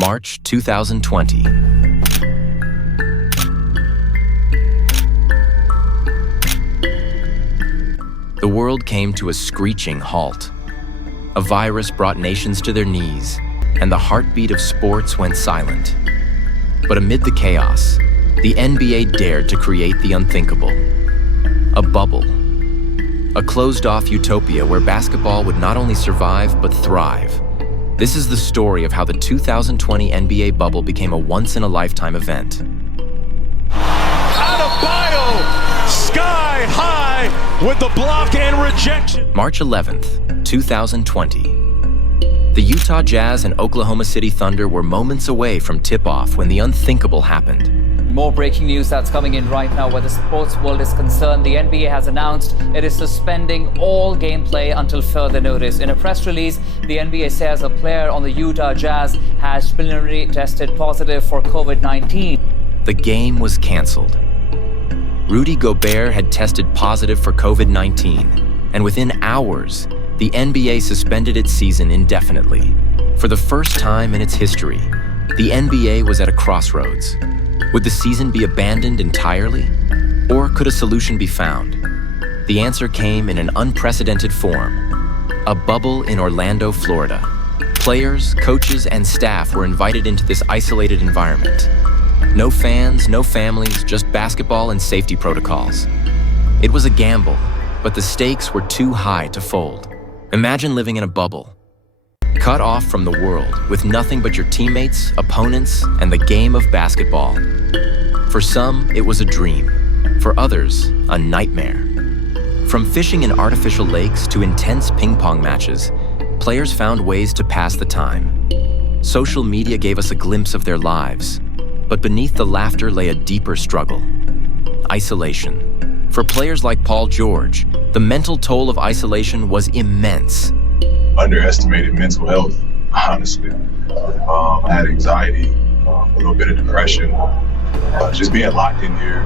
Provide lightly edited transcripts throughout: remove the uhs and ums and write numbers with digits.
March 2020. The world came to a screeching halt. A virus brought nations to their knees, and the heartbeat of sports went silent. But amid the chaos, the NBA dared to create the unthinkable. A bubble. A closed-off utopia where basketball would not only survive, but thrive. This is the story of how the 2020 NBA bubble became a once-in-a-lifetime event. Out of bio, sky high with the block and rejection. March 11th, 2020. The Utah Jazz and Oklahoma City Thunder were moments away from tip-off when the unthinkable happened. More breaking news that's coming in right now where the sports world is concerned. The NBA has announced it is suspending all gameplay until further notice. In a press release, the NBA says a player on the Utah Jazz has preliminarily tested positive for COVID-19. The game was canceled. Rudy Gobert had tested positive for COVID-19, and within hours, the NBA suspended its season indefinitely. For the first time in its history, the NBA was at a crossroads. Would the season be abandoned entirely? Or could a solution be found? The answer came in an unprecedented form: a bubble in Orlando, Florida. Players, coaches, and staff were invited into this isolated environment. No fans, no families, just basketball and safety protocols. It was a gamble, but the stakes were too high to fold. Imagine living in a bubble, cut off from the world, with nothing but your teammates, opponents, and the game of basketball. For some, it was a dream. For others, a nightmare. From fishing in artificial lakes to intense ping-pong matches, players found ways to pass the time. Social media gave us a glimpse of their lives, but beneath the laughter lay a deeper struggle: isolation. For players like Paul George, the mental toll of isolation was immense. Underestimated mental health, honestly. I had anxiety, a little bit of depression, just being locked in here.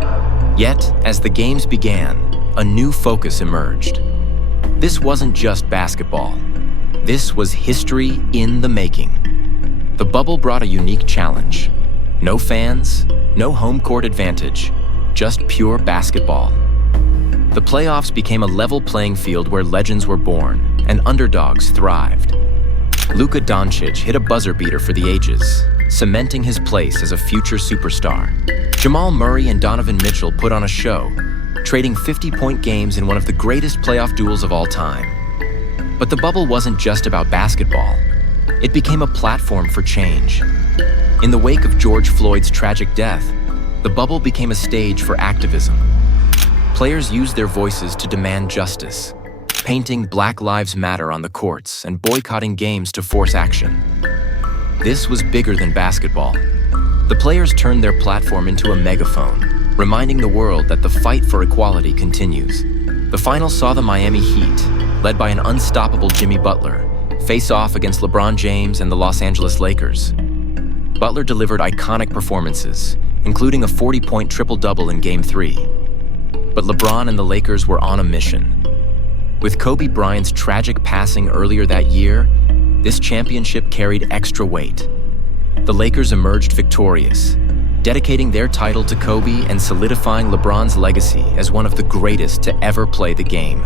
Yet, as the games began, a new focus emerged. This wasn't just basketball. This was history in the making. The bubble brought a unique challenge. No fans, no home court advantage, just pure basketball. The playoffs became a level playing field where legends were born and underdogs thrived. Luka Dončić hit a buzzer beater for the ages, cementing his place as a future superstar. Jamal Murray and Donovan Mitchell put on a show, trading 50-point games in one of the greatest playoff duels of all time. But the bubble wasn't just about basketball. It became a platform for change. In the wake of George Floyd's tragic death, the bubble became a stage for activism. Players used their voices to demand justice, painting Black Lives Matter on the courts and boycotting games to force action. This was bigger than basketball. The players turned their platform into a megaphone, reminding the world that the fight for equality continues. The final saw the Miami Heat, led by an unstoppable Jimmy Butler, face off against LeBron James and the Los Angeles Lakers. Butler delivered iconic performances, including a 40-point triple-double in Game 3. But LeBron and the Lakers were on a mission. With Kobe Bryant's tragic passing earlier that year, this championship carried extra weight. The Lakers emerged victorious, dedicating their title to Kobe and solidifying LeBron's legacy as one of the greatest to ever play the game.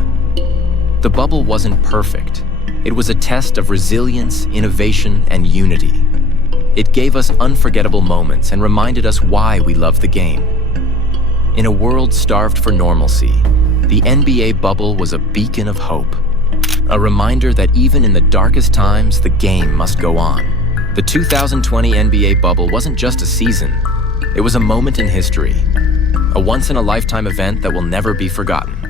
The bubble wasn't perfect. It was a test of resilience, innovation, and unity. It gave us unforgettable moments and reminded us why we love the game. In a world starved for normalcy, the NBA bubble was a beacon of hope. A reminder that even in the darkest times, the game must go on. The 2020 NBA bubble wasn't just a season. It was a moment in history. A once-in-a-lifetime event that will never be forgotten.